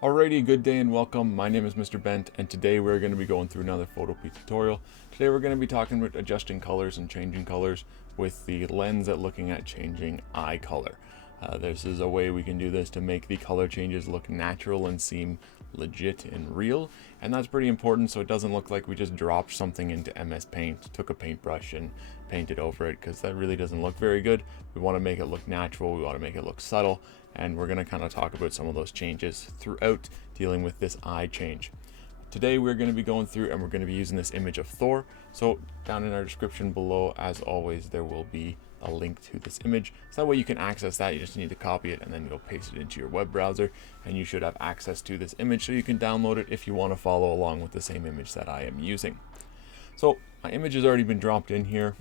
Alrighty, good day and welcome. My name is Mr. Bent, and today we're going to be going through another Photopea tutorial. Today we're going to be talking about adjusting colors and changing colors with the lens at looking at changing eye color. This is a way we can do this to make the color changes look natural and seem legit and real, and that's pretty important so it doesn't look like we just dropped something into MS Paint, took a paintbrush and painted over it, because that really doesn't look very good. We want to make it look natural, we want to make it look subtle, and we're going to kind of talk about some of those changes throughout dealing with this eye change. Today we're going to be going through and we're going to be using this image of Thor. So down in our description below, as always, there will be a link to this image. So that way you can access that. You just need to copy it and then go paste it into your web browser, and you should have access to this image so you can download it if you want to follow along with the same image that I am using. So my image has already been dropped in here.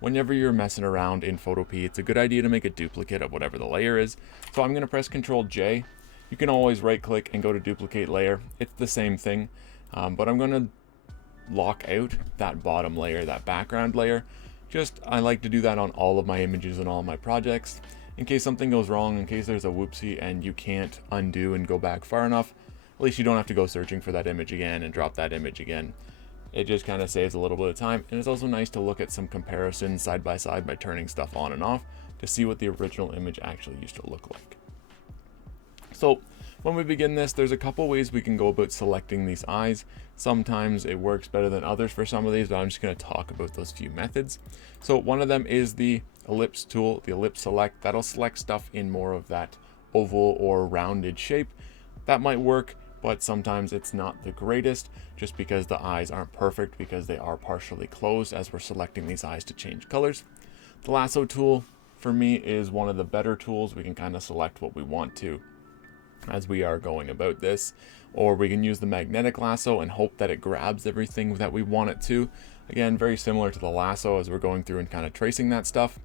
Whenever you're messing around in Photopea, it's a good idea to make a duplicate of whatever the layer is. So I'm going to press Ctrl J. You can always right click and go to duplicate layer. It's the same thing, but I'm going to lock out that bottom layer, that background layer. I like to do that on all of my images and all of my projects. In case something goes wrong, in case there's a whoopsie and you can't undo and go back far enough, at least you don't have to go searching for that image again and drop that image again. It just kind of saves a little bit of time, and it's also nice to look at some comparisons side by side by turning stuff on and off to see what the original image actually used to look like. So when we begin this, there's a couple ways we can go about selecting these eyes. Sometimes it works better than others for some of these, but I'm just going to talk about those few methods. So one of them is the ellipse tool, the ellipse select. That'll select stuff in more of that oval or rounded shape. That might work, but sometimes it's not the greatest just because the eyes aren't perfect because they are partially closed as we're selecting these eyes to change colors. The lasso tool for me is one of the better tools. We can kind of select what we want to as we are going about this, or we can use the magnetic lasso and hope that it grabs everything that we want it to. Again, very similar to the lasso as we're going through and kind of tracing that stuff.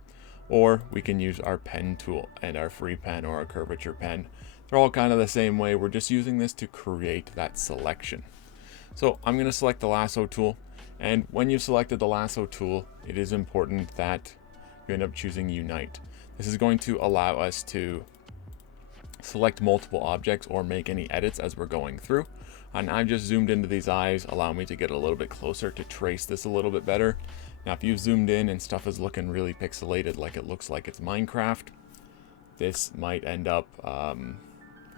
Or we can use our pen tool and our free pen or our curvature pen. They're all kind of the same way. We're just using this to create that selection. So I'm going to select the lasso tool, and when you've selected the lasso tool, it is important that you end up choosing Unite. This is going to allow us to select multiple objects or make any edits as we're going through. And I've just zoomed into these eyes, allow me to get a little bit closer to trace this a little bit better. Now if you've zoomed in and stuff is looking really pixelated, like it looks like it's Minecraft, this might end up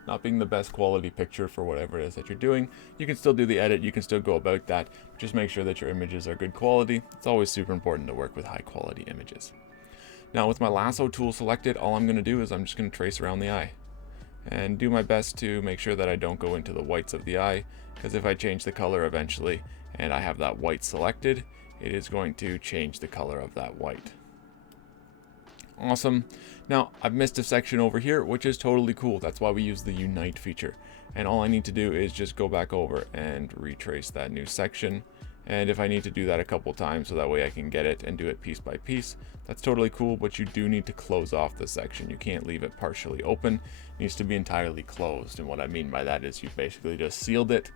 not being the best quality picture for whatever it is that you're doing. You can still do the edit, you can still go about that, but just make sure that your images are good quality. It's always super important to work with high quality images. Now with my lasso tool selected, all I'm going to do is I'm just going to trace around the eye and do my best to make sure that I don't go into the whites of the eye, because if I change the color eventually and I have that white selected, it is going to change the color of that white. Awesome. Now I've missed a section over here, which is totally cool. That's why we use the Unite feature, and all I need to do is just go back over and retrace that new section. And if I need to do that a couple times so that way I can get it and do it piece by piece, that's totally cool, but you do need to close off the section. You can't leave it partially open. It needs to be entirely closed, and what I mean by that is you basically just sealed it,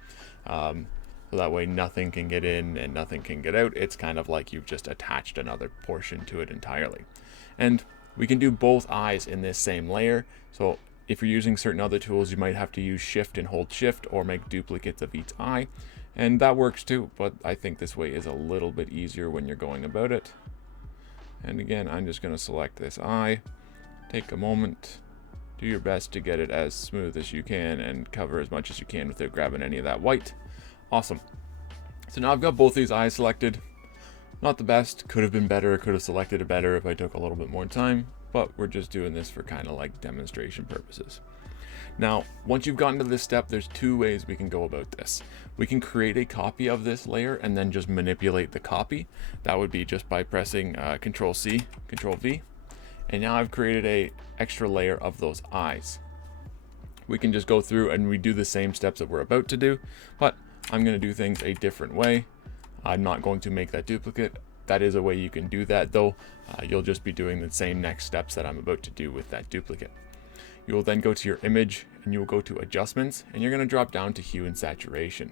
so that way nothing can get in and nothing can get out. It's kind of like you've just attached another portion to it entirely. And we can do both eyes in this same layer, so if you're using certain other tools, you might have to use shift and hold shift or make duplicates of each eye. And that works too, but I think this way is a little bit easier when you're going about it. And again, I'm just going to select this eye, take a moment, do your best to get it as smooth as you can and cover as much as you can without grabbing any of that white. Awesome. So now I've got both these eyes selected. Not the best, could have been better, could have selected it better if I took a little bit more time, but we're just doing this for kind of like demonstration purposes. Now, once you've gotten to this step, there's two ways we can go about this. We can create a copy of this layer and then just manipulate the copy. That would be just by pressing Control C, Control V. And now I've created a extra layer of those eyes. We can just go through and redo the same steps that we're about to do, but I'm going to do things a different way. I'm not going to make that duplicate. That is a way you can do that though. You'll just be doing the same next steps that I'm about to do with that duplicate. You will then go to your image and you will go to adjustments, and you're going to drop down to hue and saturation.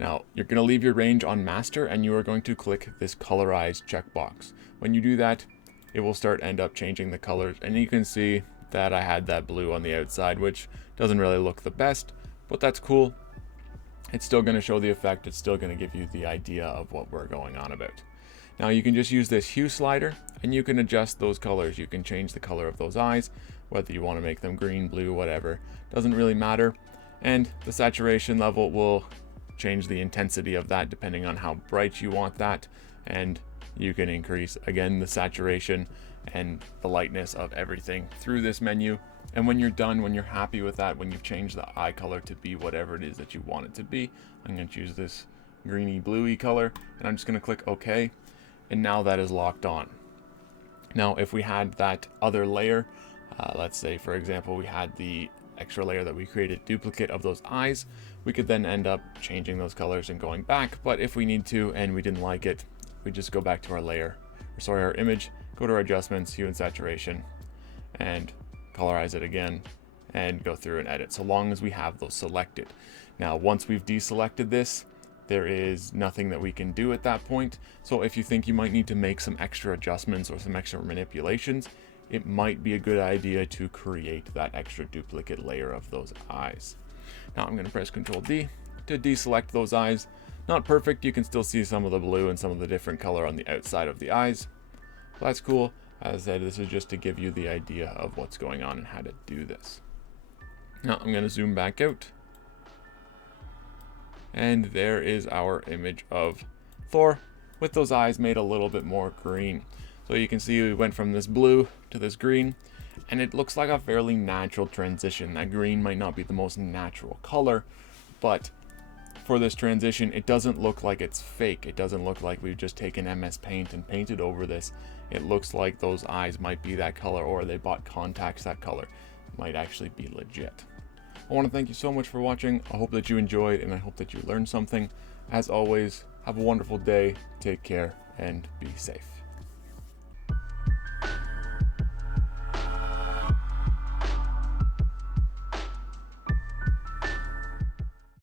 Now you're going to leave your range on master and you are going to click this colorize checkbox. When you do that, it will end up changing the colors, and you can see that I had that blue on the outside, which doesn't really look the best, but that's cool. It's still going to show the effect. It's still going to give you the idea of what we're going on about. Now you can just use this hue slider and you can adjust those colors. You can change the color of those eyes, whether you want to make them green, blue, whatever, doesn't really matter. And the saturation level will change the intensity of that depending on how bright you want that. And you can increase, again, the saturation and the lightness of everything through this menu. And when you're done, when you're happy with that, when you've changed the eye color to be whatever it is that you want it to be, I'm going to choose this greeny bluey color and I'm just going to click OK. And now that is locked on. Now, if we had that other layer, let's say, for example, we had the extra layer that we created duplicate of those eyes, we could then end up changing those colors and going back. But if we need to and we didn't like it, we just go back to our layer, or sorry, our image, go to our adjustments, hue and saturation, and colorize it again, and go through and edit, so long as we have those selected. Now, once we've deselected this, there is nothing that we can do at that point. So if you think you might need to make some extra adjustments or some extra manipulations, it might be a good idea to create that extra duplicate layer of those eyes. Now I'm going to press Ctrl D to deselect those eyes. Not perfect, you can still see some of the blue and some of the different color on the outside of the eyes. So that's cool. As I said, this is just to give you the idea of what's going on and how to do this. Now I'm going to zoom back out. And there is our image of Thor with those eyes made a little bit more green. So you can see we went from this blue to this green, and it looks like a fairly natural transition. That green might not be the most natural color, but for this transition, it doesn't look like it's fake. It doesn't look like we've just taken MS Paint and painted over this. It looks like those eyes might be that color, or they bought contacts that color. It might actually be legit. I want to thank you so much for watching. I hope that you enjoyed and I hope that you learned something. As always, have a wonderful day, take care, and be safe.